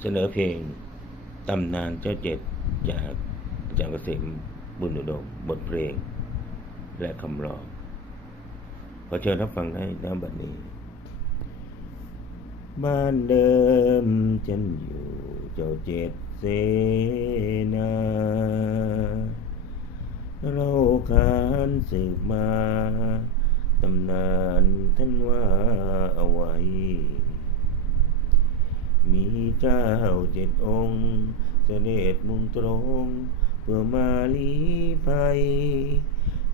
เสนอเพลงตำนานเจ้าเจ็ดจากอาจารย์เกษมบุญอุดมบทเพลง และคำร้องขอเชิญรับฟังได้ณบัดนี้ บ้านเดิมฉันอยู่เจ้าเจ็ดเสนาเราขานสืบมา ตำนานท่านว่าเอาไว้ มีเจ้าเจ็ดองค์ เสด็จมุ่งตรง เพื่อมาลีภัย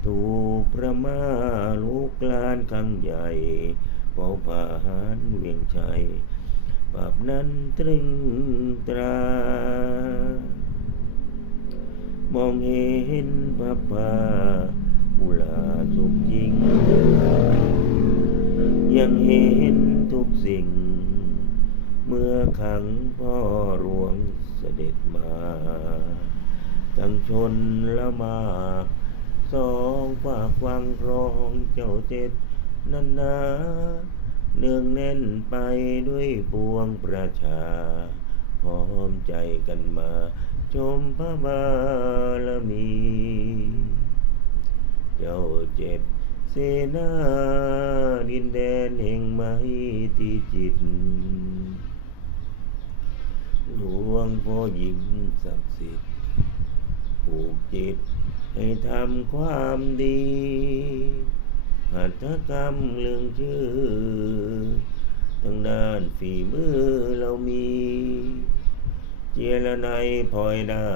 ถูกพระมาลุกลานครั้งใหญ่เป่าผ่านเวียงชัยปราบนั้นตรึงตรา มองเห็นพระป่าอุลาสุขยิ่งยังเห็นทุกสิ่ง เมื่อขังพ่อหลวงเสด็จมา ตั้งชนละมากสองฝากฟังครองเจ้าเจ็ดนันนาเนืองแน่นไปด้วยปวงประชา พร้อมใจกันมา ชมพระบารมี เจ้าเจ็ดเสนาดินแดนแห่งไม้ที่จิต หลวงพ่อยิ้มศักดิ์สิทธิ์ผูกจิตให้ทำความดี หัตถกรรมเรื่องชื่อทางด้านฝีมือเรามี เจรไนยพลอยได้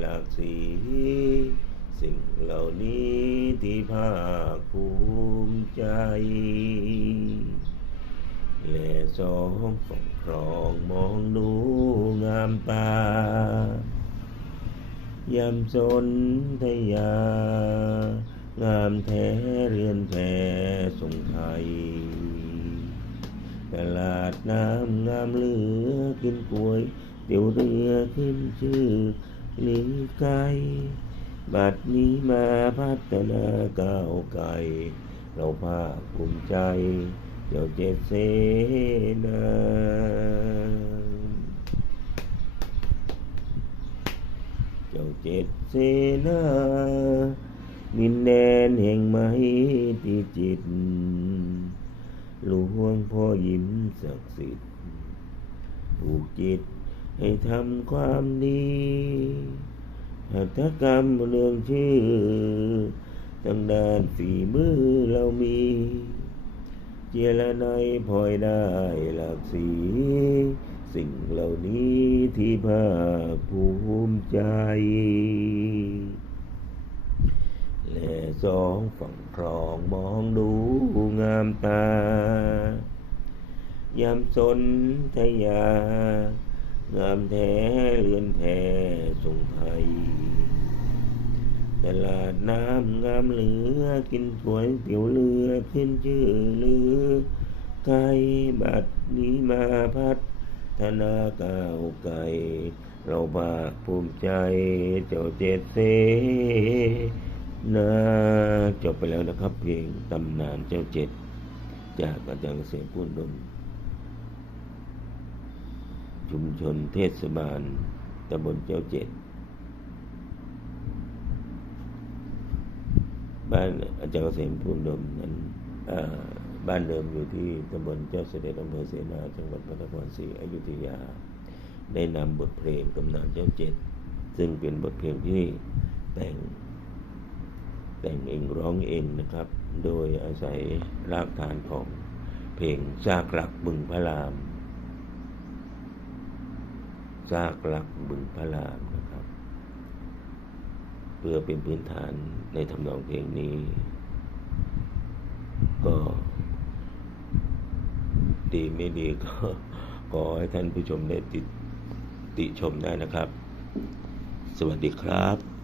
หลากสี สิ่งเหล่านี้ที่ภาคภูมิใจ และสองฝ่องครองมองดูงามตายามสนทยา งามแท้เรือนแพทรงไทย ตลาดน้ำงามเหลือกินกล้วยเตี๋ยวเรือขึ้นชื่อหรือไกลบัดนี้มาพัฒนาก้าวไกลเราภาคภูมิใจ จ้าเจ็ดเสนาเจ้าเจ็ดเสนาดินแดนแห่งไม้ที่จิตหลวงพ่อยิ้มศักดิ์สิทธิ์ผูกจิตให้ทำความดีหัตถกรรมเรื่องชื่อทางด้านฝีมือเรามี เจรไนยพลอยได้หลากสี สิ่งเหล่านี้ที่ภาคภูมิใจ และสองฝั่งครองมองดูงามตายามสนทยา งามแท้เรือนแท้ทรงไทย ตลาดน้ำงามเหลือ กินสวยเตี๋ยวเรือขึ้นชื่อลือไกลบัดนี้มาพัฒนาก้าวไกลเราภาคภูมิใจเจ้าเจ็ดเสนาจบไปแล้วนะครับเพลงตำนานเจ้าเจ็ด จากอาจารย์เกษมพูนดม ชุมชนเทศบาลตำบลเจ้าเจ็ด บ้านอาจารย์เกษมพูนดมนั้นบ้านเดิมอยู่ที่ตำบลเจ้าเสด็จอำเภอเสนาจังหวัดพระนครศรีอยุธยา ได้นำบทเพลงตำนานเจ้าเจ็ด ซึ่งเป็นบทเพลงที่แต่งแต่งเองร้องเองนะครับ โดยอาศัยรากฐานของเพลงซากหลักบึงพระรามซากหลักบึงพระรามนะครับ เพื่อเป็นพื้นฐานในทำนองเพลงนี้ ก็ดีไม่ดีก็ขอให้ท่านผู้ชมได้ติดติชมได้นะครับ สวัสดีครับ